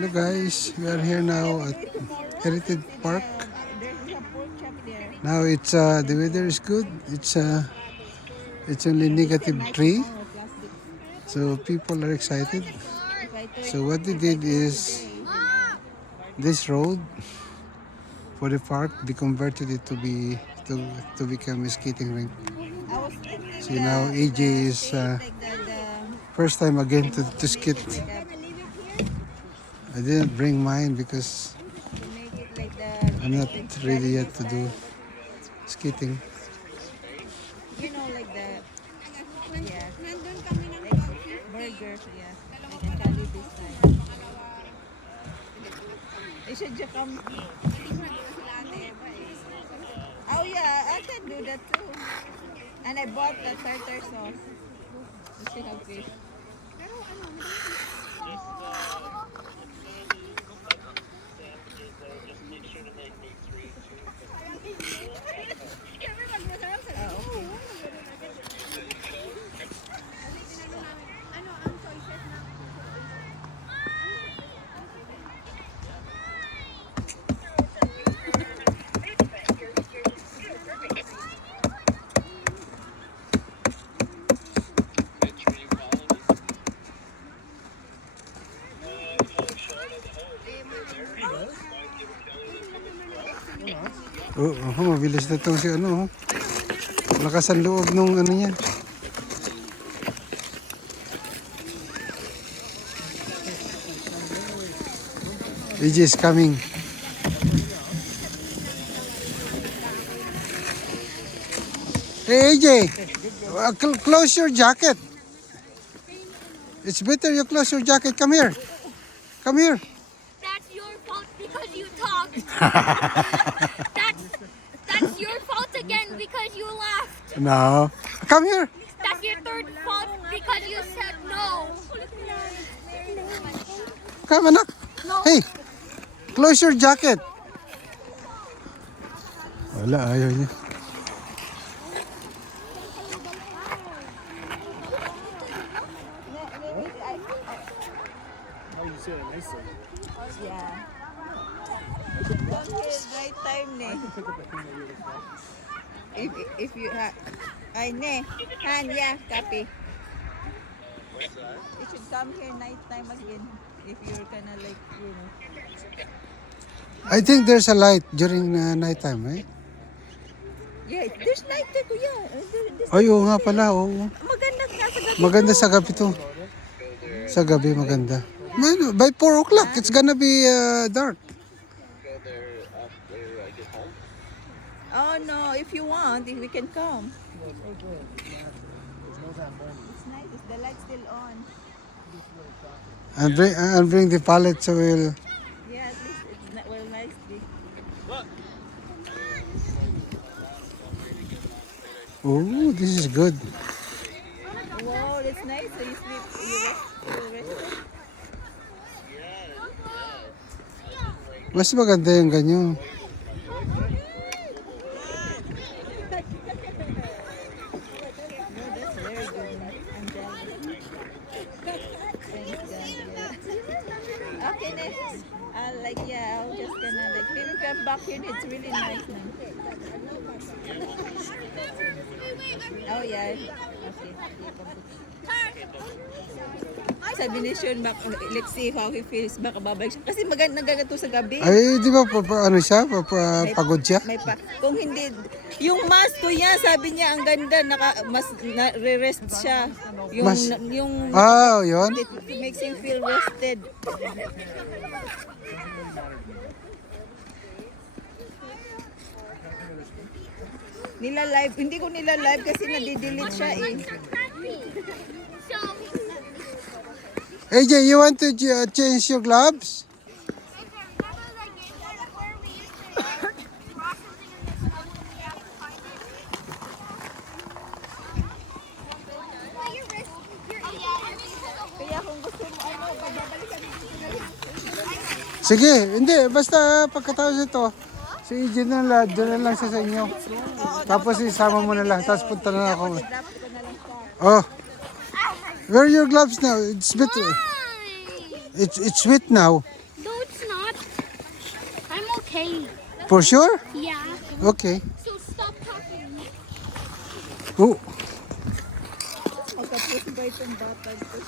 Hello guys, we are here now at Heritage Park. Now it's the weather is good. It's only -3, so people are excited. So what they did is this road for the park, they converted it to become a skating rink. See now AJ is first time again to skate. I didn't bring mine because I'm not ready yet to do skating. You know, like the, yeah, burgers, yeah. Like a Jollibee style. They should just come. Oh yeah, I can do that too. And I bought the tartar sauce. Let's see how fish. Mabilis na itong si ano. Lakas ang loob nung ano niya. AJ is coming. Hey AJ, close your jacket. It's better you close your jacket. Come here. Come here. That's your fault because you talked. that's your fault again because you laughed. No. Come here. That's your third fault because you said no. Come anak. Hey, close your jacket. Wala, ayaw niya. Yeah. Come here, right time ne. If you have, ay ne, Han, yeah, copy. You should come here night time again. If you're kinda like, you know. I think there's a light during night time, eh? Yeah, there's night there, kuya. Ay, oo nga pala, oo. Maganda nga sa gabi. Maganda sa gabi to. Sa gabi maganda. Man, by 4 o'clock, it's gonna be dark. Oh no, if you want, if we can come. It's nice, is the light still on? And bring the pallet so we'll... Yeah, at least it's not well nicely. Oh, this is good. Wow, that's nice. So you sleep, you rest. Mas maganda yung ganyan. That's very good. I'm jealous. Thanks, God. Yeah. Okay, next. I'll just gonna like, when you come back here, it's really nice now. Oh, yeah. Okay. Sabi ni Sean, let's see how he feels. Baka babalik siya. Kasi nagagato sa gabi. Ay, di ba ano siya? Pagod siya? May pa. Kung hindi, yung mask ko yan, sabi niya, ang ganda, mas re-rest siya. Yung Yun? it makes him feel rested. Nila-live, hindi ko nila-live kasi nadidelete siya eh. So, AJ, you want to change your gloves? Kaya kung gusto mo babalikan mo. Sige, hindi. Basta pagkatapos ito, si AJ na lang, doon na lang siya sa inyo. Tapos isama mo na lang, tapos punta na ako. Drop ko na lang siya. Oh, where are your gloves now? It's wet. It's wet now. okay. For sure? Yeah. Okay. So stop talking. Oh, Magkapos ba itong bata ko?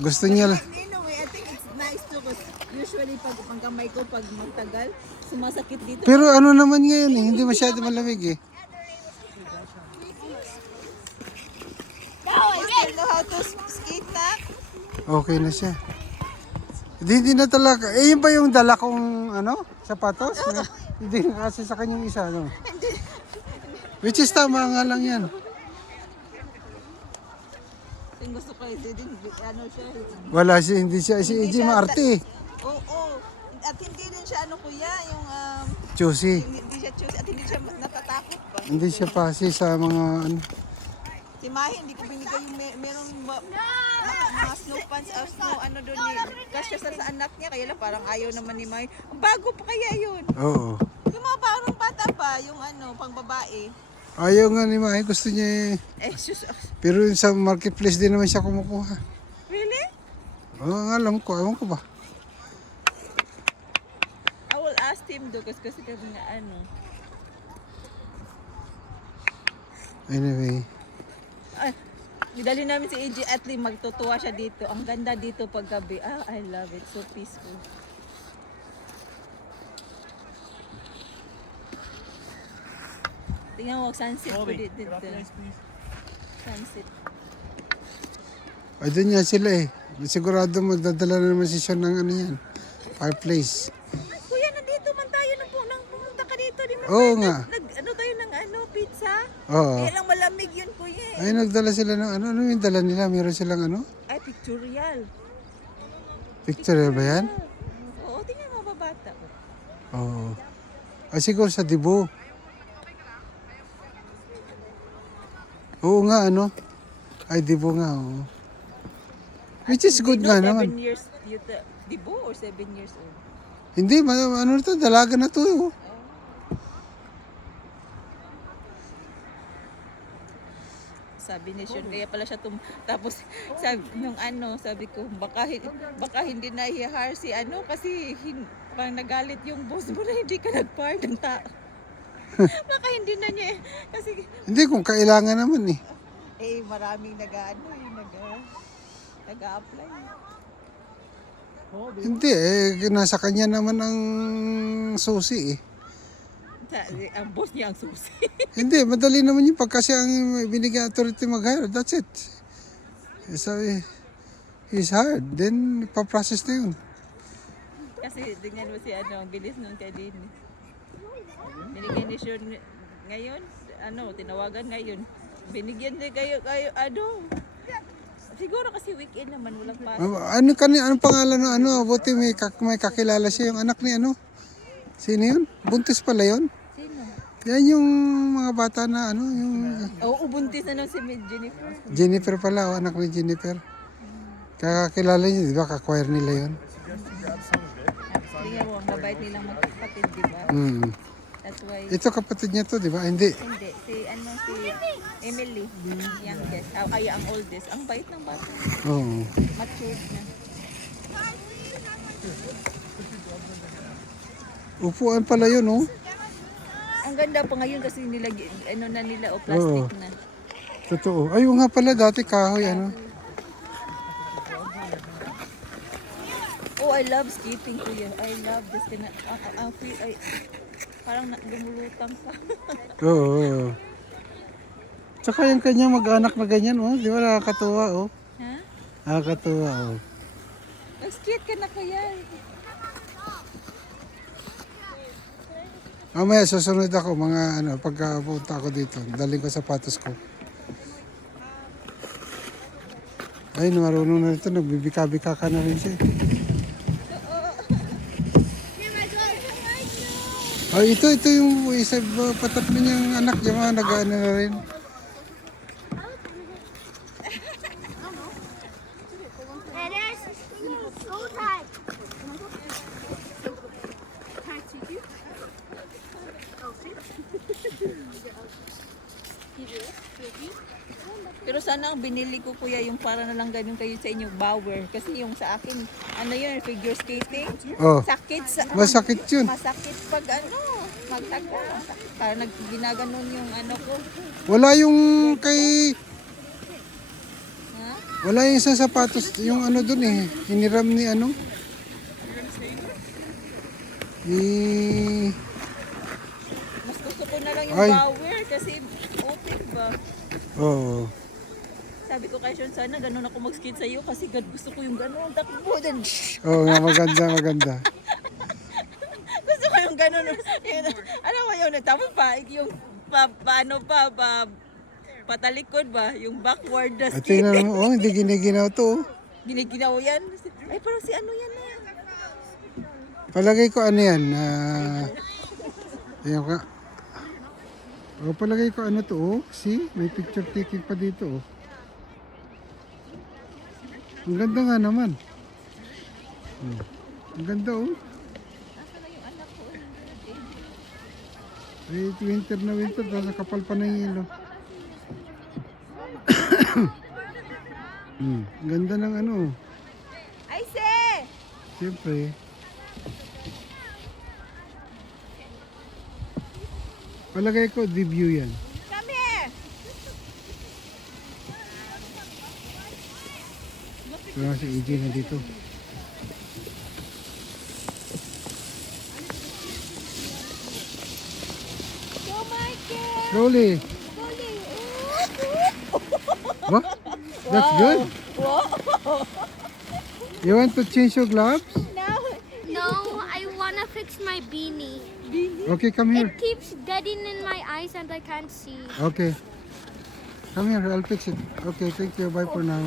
gusto niya lang. Anyway, I think it's nice too because usually pag pangkamay ko pag magtagal, sumasakit dito. Pero ano naman ngayon eh, hindi masyado malamig eh. I still know how to skate na. Okay na siya. Hindi na talaga. Eh, yun ba yung dala kong ano, sapatos? Hindi na kasi sa kanyang isa, no? Which is tama nga lang yan. Yung gusto ko din, ano siya. Wala siya, hindi siya. Si EJ maarte. Oo. At hindi din siya ano kuya, yung Choosy. hindi siya choose at hindi siya natatakot pa. Hindi siya pasi sa mga ano. Si Mahi, hindi ko binigay yung meron mga snow pants or snow ano doon ni kasya sa anak niya kaya lang parang ayaw naman ni Mahi. Ang bago pa kaya yun. Oo. Yung mga parang bata pa, yung ano, pang babae. Ayaw nga ni Mahi, gusto niya eh. Sus, Pero yun sa marketplace din naman siya kumukuha. really? Oo nga, alam ko. Ewan ko ba? I will ask him though kasi kami na ano. Anyway. Ay, idali namin si AJ Atley, magtutuwa siya dito. Ang ganda dito pag gabi. Ah, I love it. So peaceful. Tingnan mo, sunset po dito. Sunset. Ay, doon nga sila eh. Sigurado magdadala na naman si Sean ng ano yan. Fireplace. Kuya, nandito man tayo nung pumunta ka dito. Di ba? Oo nga. Ano tayo ng ano, pizza? Oo. Kaya lang malamig yun, kuya. Ay, nagdala sila ng ano. Ano yung dala nila? Meron silang ano? Ay, pictorial. Picture ba yan? Oo, tingnan mo, babata. Oo. Ay, siguro sa Dibo. Oo nga, ano? Ay, Dibo nga, oo. Which is good nga 7 naman. years, di ba? Or 7 years old? Hindi, ano na to, dalaga na to. Oh. Sabi ni Sean, kaya pala siya tapos sabi, nung ano, sabi ko, baka hindi na i-hire si ano, kasi parang nagalit yung boss mo na hindi ka nag-fire ng tao. Baka hindi na niya, kasi, Hindi, kung kailangan naman eh. maraming nag-a-apply. Hindi, nasa kanya naman ang susi eh. Ang boss niya ang susi. Hindi, madali naman yung pagkasi ang binigyan authority mag-hire. That's it. Sabi, he's hired. Then, paprocess na yun. Kasi tingnan mo si ano, ang bilis nung kadin. Binigyan ni Sean ngayon, tinawagan ngayon. Binigyan din kayo, ano. Siguro kasi weekend naman, walang pasok. Anong pangalan ng ano? Buti may kakilala siya yung anak ni ano? Sino yun? Buntis pala yun? Sino? Yan yung mga bata na ano, yung Oo, buntis na nung si Jennifer. Jennifer pala, anak ni Jennifer. Kakakilala niyo, di ba? Kakwire nila yun. Tingnan mo, ang mabait nilang magkapatid, di ba? Hmm. That's why, Ito kapatid niya to, di ba? Hindi. hindi, si Emily, youngest, ang oldest. Ang bait ng bata. Oo. Matured na. Upuan pala yun, oh. Ang ganda pa ngayon kasi nila, plastic na. Totoo. Ayun nga pala, dati kahoy, ano. Oh, I love skating, kuya. I love this. Parang lumulutang pa. Oo. Tsaka yung kanya mag-anak na ganyan, oh. Di ba nakakatuwa, oh. Ha? Nakakatuwa, oh. Skate ka na kuya. Mamaya susunod ako mga ano, pagkapunta ako dito, daling ko sapatos ko. Ay, marunong na ito, nagbibika-bika ka na rin siya. Ay, ito yung isa patatlo niyang anak niya, mga nag-ano na rin. It is so tight. Pero sana ang binili ko kuya yung para na lang ganun kayo sa inyo bower. Kasi yung sa akin, ano yun, figure skating. Oh, Sakit sa... masakit yun. Masakit pag ano, magtaga. Parang ginaganon yung ano ko. Wala yung kay... Ha? Wala yung sa sapatos, yung ano dun eh. Hiniram ni ano. Mas gusto ko na lang yung Ay. power kasi open ba? Oh. Sabi ko kay Sean, sana ganun ako mag-skate sa iyo kasi gusto ko yung ganun. Takbo din. Oh, nga maganda, maganda. Gusto ko yung ganun. Yun, alam mo yun, tapos pa, yung paano pa, patalikod ba? Yung backward na At skate. tingnan mo, oh, hindi giniginaw to. Oh. Giniginaw yan. Ay, parang si ano yan na yan. Palagay ko ano yan. Ayan ka. Oh, palagay ko ano to. Oh. See, may picture taking pa dito. Oh. Ang ganda nga naman. Ang ganda oh. Ay, winter na winter. Nasa kapal pa ng hilo. Ang ganda ng ano. Ay, se! Siyempre. Palagay ko, debut yan. Come here! Wala si EJ na dito. Go, Michael! Slowly. What? That's good. You want to change your gloves? No, I wanna fix my beanie. Okay, come here. It keeps getting in my eyes and I can't see. Okay. Come here, I'll fix it. Okay, thank you. Bye for now.